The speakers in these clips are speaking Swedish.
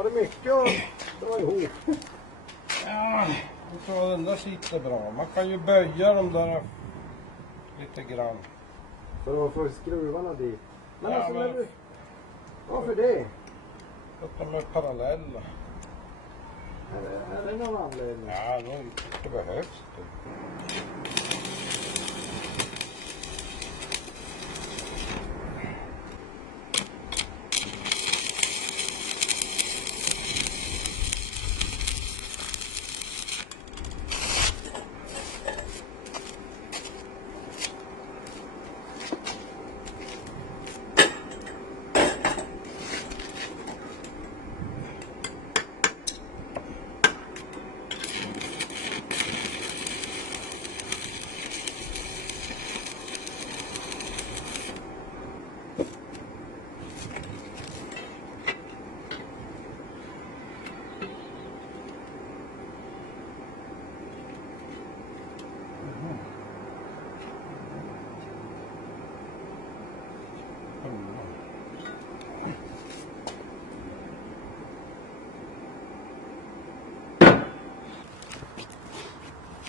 Var det mycket att dra ihop? Ja, jag tror den där sitter bra. Man kan ju böja dem där lite grann. För att få skruvarna dit. Men Ja, alltså men- när du... Varför det? Att de är parallella. Är det någon anledning? Ja, det behövs det.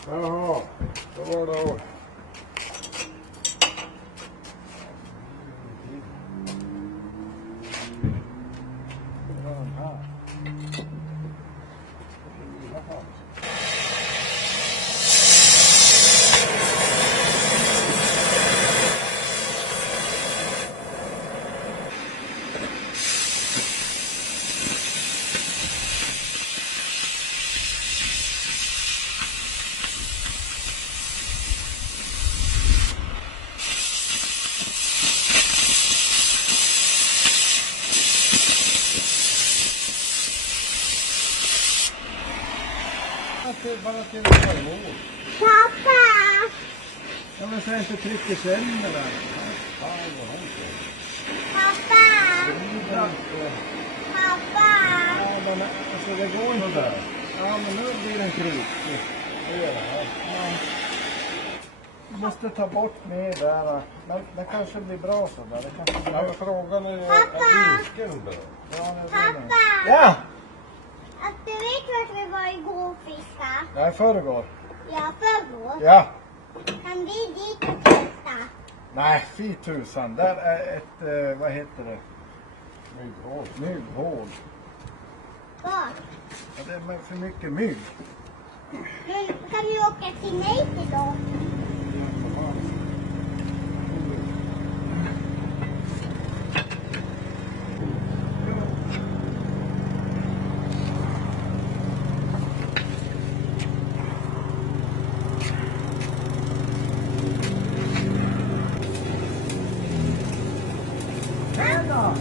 Jaha, då var det... Bara till en mål. Pappa! Ja men så inte trycker sen eller? Pappa! Pappa! Ja men alltså det går inte där. Ja men nu blir den krokig. Det gör det. Ja. Du måste ta bort mer där. Men det kanske blir bra så där. Det kanske blir... Ja, men frågan är ju, Pappa! är vilken bra? Ja, det blir Pappa! det. Ja! Att du vet vart vi var igår och fiskade? Nej, förrgår. Ja, förrgår. Ja. Kan vi dit och testa? Nej, fy tusan. Där är ett, vad heter det? Mygghål. Mygghål. Var? Ja, det är för mycket mygg. Men kan vi åka till mig till dem? Tjena!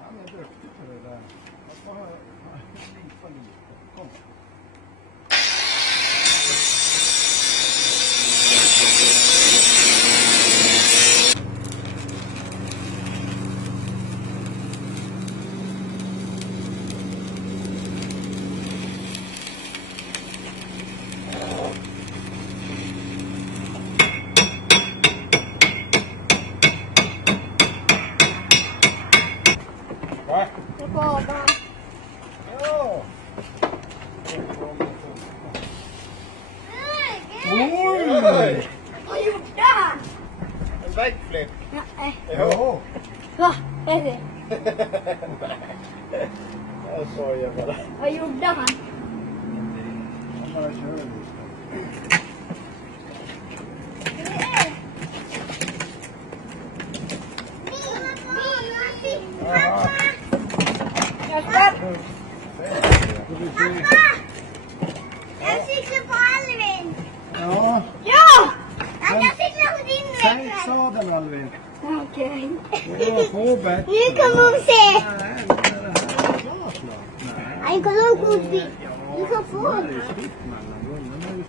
Han är duktig på det där. Jag får lipa lite. Kom. Va? Det badar. Ja! Oj! Vad gjorde han? En backflip. Ja, Ja! va? Är det? Jag skojar bara. Vad gjorde han? Han bara kör lite. Jaha. Jag ska... Pappa! Jag cyklar på Alvin. Ja, Ja! Jag kan cykla på din sänk väg. sadeln Alvin. Okej. Ja, få bättre. Nu kommer hon se. Nej, det här är klart. Nej. Han kommer ihåg hos Ja, Du kan få Det är den. ju fritt mellan gångerna. Nu är det-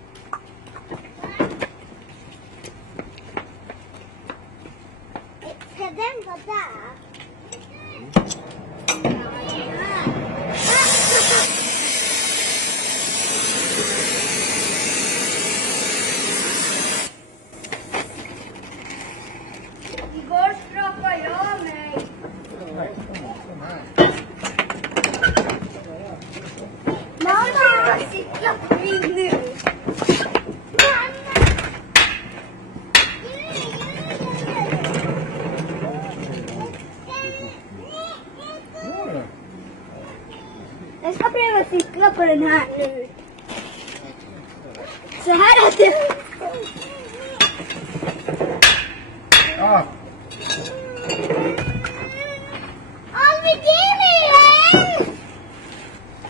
Ska den vara där? Igår skrapade jag mig. Mamma, jag cyklar på mig nu. Jag ska pröva cykla på den här nu. Så här att det... Ja, Alvin, ge mig en!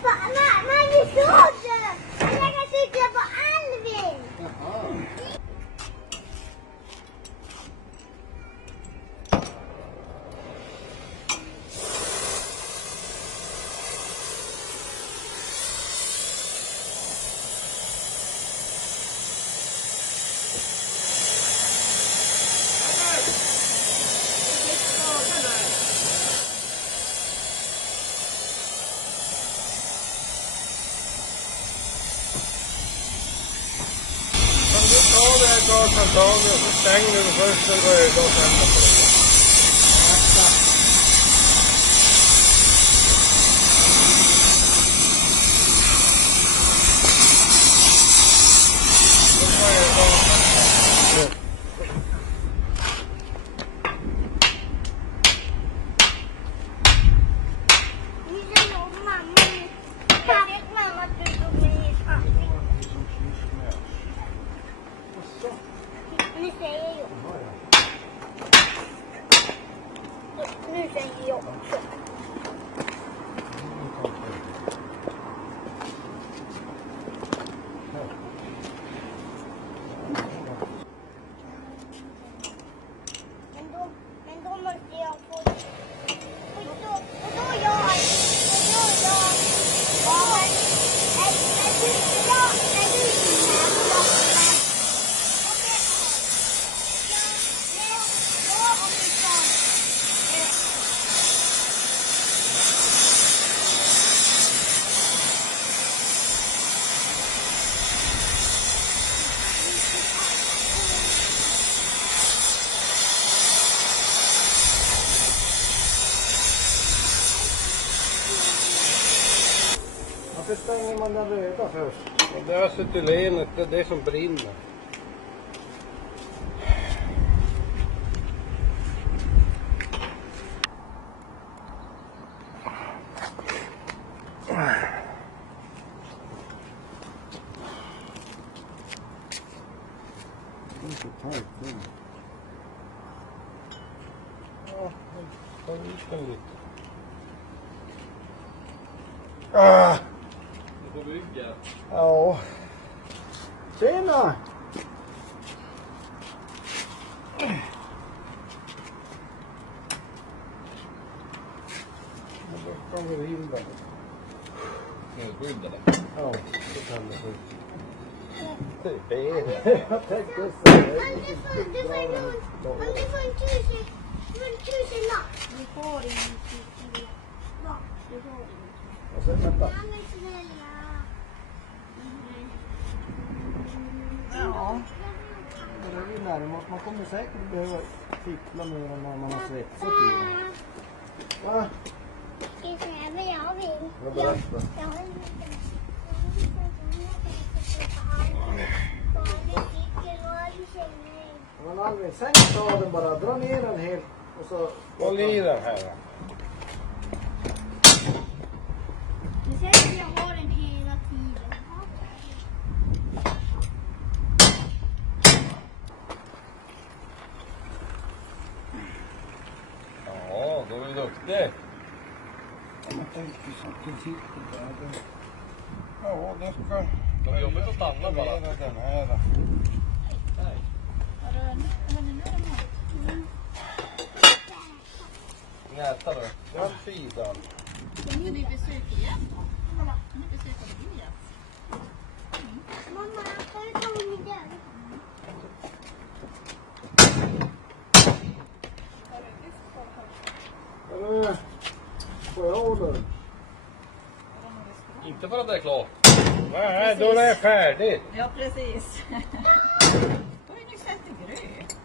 Magnus, såg du? Jag kan cykla på Alvin. Kan du ta det här gashandtaget och så stänger du först den röda och sen den blå. Nu är jag och mamma nu. Kan inte mamma att du tog mig i ansiktet? Nu säger jag. Nu säger jag också. Men då måste jag få... Och då jag... Ja, är du bra? Är du bra? Okej. Ja, om vi tar... varför stänger man den röda först? Och det är acetylenet, det är det som brinner. Det är så tajt nu. Ja, ta ut den lite. Ah, Du får bygga. ja. Tjena! Då kan vi in den. Snöskydda det. Ja. Så kan det se ut. Det är det. Jag tänkte säga Du får en tusen lapp. Du får ingen tusen. Va? Du får ingen. Och sen vänta. Ja, men snälla. Ja. Det är ju närmare. Man kommer säkert behöva fippla mer än när man har svetsat i den. Va? Ska jag säga vad jag vill? Jag berättar. Jag har en liten... Men Alvin, sänk staden bara. Dra ner den helt. Och så... Håll i den här då. Du säger att jag har den hela tiden. Ja, då är du duktig. Jag tänkte så att det sitter där. Ja, det ska... De är jobbigt att stanna bara. Den här då. Näta då. Den sidan. Kommer ni besök igen då? Mamma, kan du ta min där? Eller, får jag order? Inte för att det är klart. Nej, då är det färdigt. Ja, precis. Då har ni sett en gröt.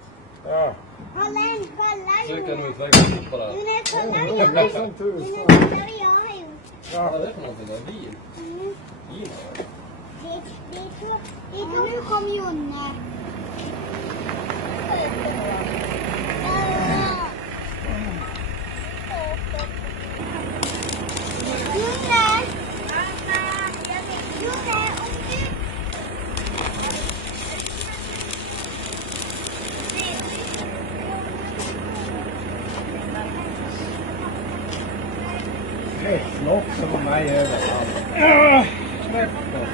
Ja. Kolla en, kolla Söker en en. utväg på det här. Nu Det är som tusan. kollar jag har gjort. Vad är det för någonting? Det är vin. Mm. Vin? Nu kom Jonne. Jonne! Jonne, om du... Släpp också på mig överallt. Släpp det.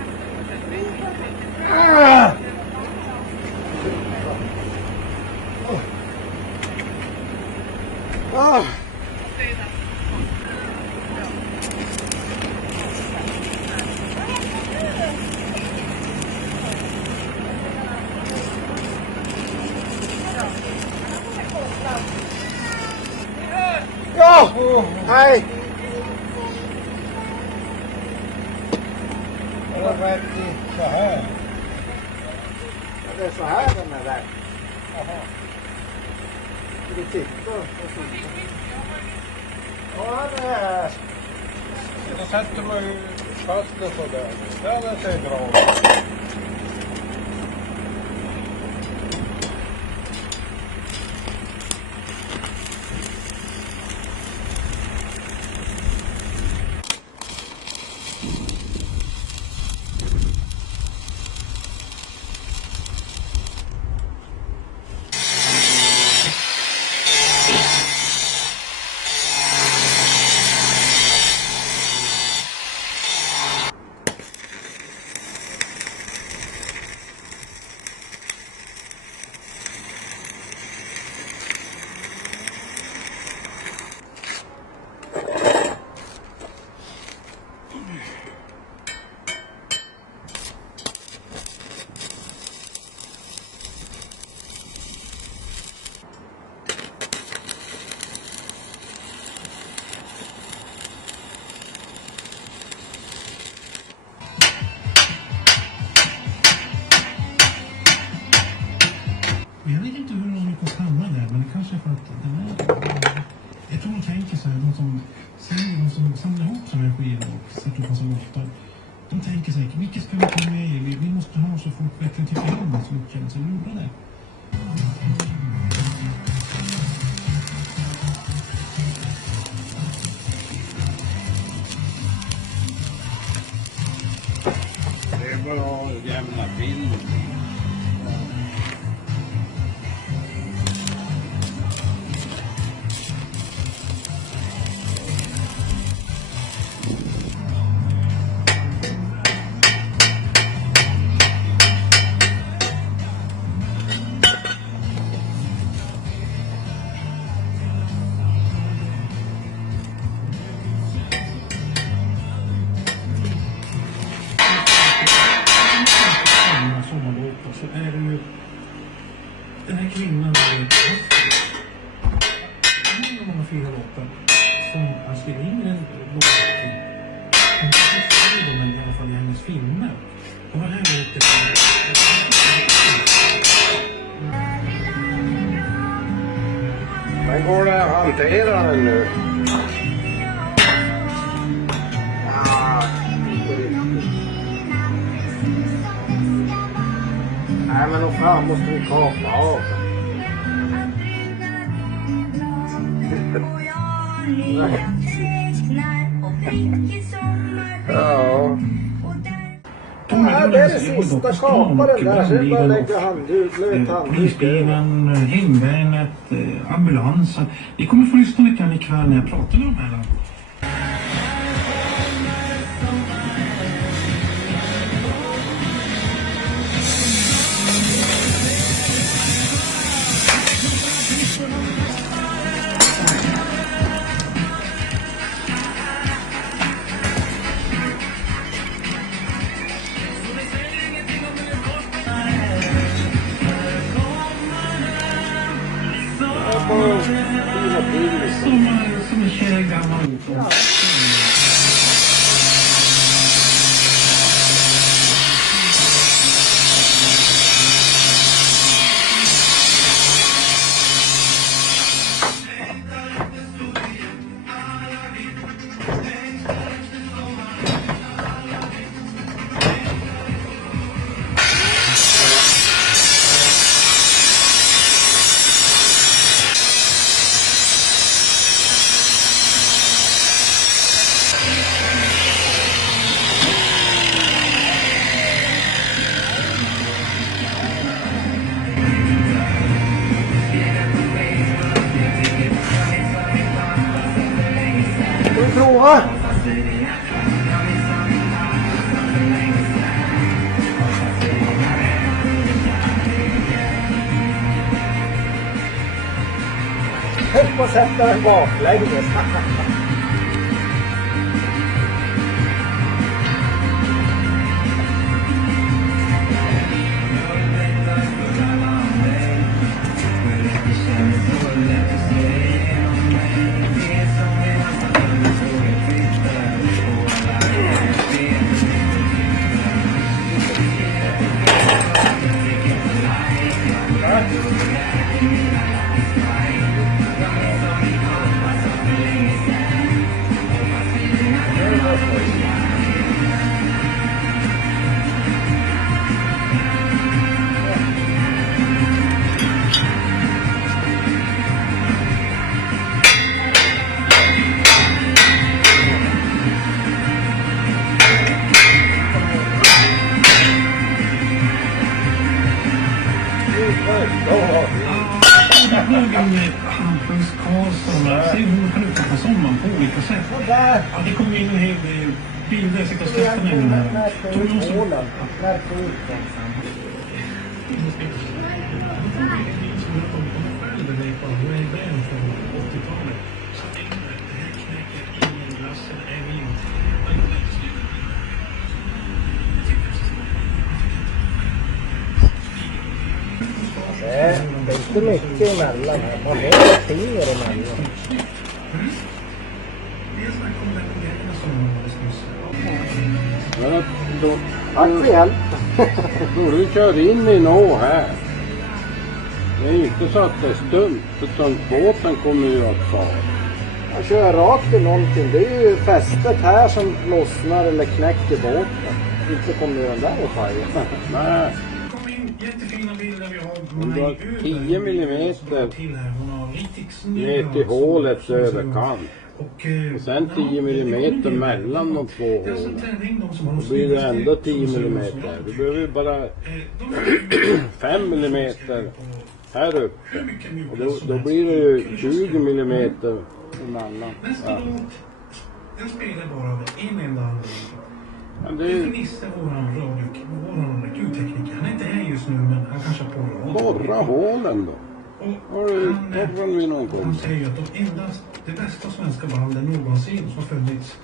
Ja! Hej! Det är rätt i så här. Ja, det är så här den är rätt. Jaha. Ska du titta? Ja, det är... Då sätter man ju fast det så där. Det ser bra ut. Jag vet inte hur de lyckas hamna där, men det kanske är för att den är... Jag tror de tänker så här, de som samlar ihop sådana här skivor och sätter upp massa låtar. De tänker så här, vilka ska vi ta med? Vi måste ha så folk verkligen tycker om det, så vi känner sig lurade. Det är bara att jämna bilden. Sommarlåt, så är det ju den här kvinnan med många fina låtar som han skriver in i en låt till. Hon skriver dem i alla fall i hennes filmer. Och det här låter Men går det att hantera den nu? Ja, på riktigt. Nej, men då fan måste vi kapa av. Nej. Ja. Ja, det är det sista. Kapa den där. Sen bara lägga handduk, löt handduk. Polisbilen, hemvärnet, ambulansen. Vi kommer få lyssna lite grann ikväll när jag pratar med de här. är en gammal... Ska vi prova? Tänk på att sätta den baklänges. Hampus Karlsson. Se hur hon kan uppfatta sommaren på olika sätt. Ja, det kommer in en hel del bilder. Jag sitter och skrattar med den här. Märk ut hålen. Märk ut den. Det är inte mycket emellan här. Man har ett finger emellan. Tack för hjälp. Då du kör in i nå här. Det är inte så att det är stumt, utan båten kommer ju att fara. Jag kör rakt i någonting. Det är ju fästet här som lossnar eller knäcker båten. Inte kommer den där att faja. Nej. Jättefina bilder vi har. Du har 10 millimeter till här. Hon har riktigt snygg. ner till hålets överkant. Och sen 10 millimeter mellan de två hålen. Då blir det ändå 10 millimeter. Du behöver bara 5 millimeter här uppe. Och då blir det ju 20 millimeter emellan. Nästa låt, den spelar bara av en enda anledning. Men det Det är är Nisse, våran ljudtekniker. Han är inte här just nu, men han kanske har borra hålen då. Har du borrat vid någon gång? Han säger att det bästa svenska bandet någonsin som har funnits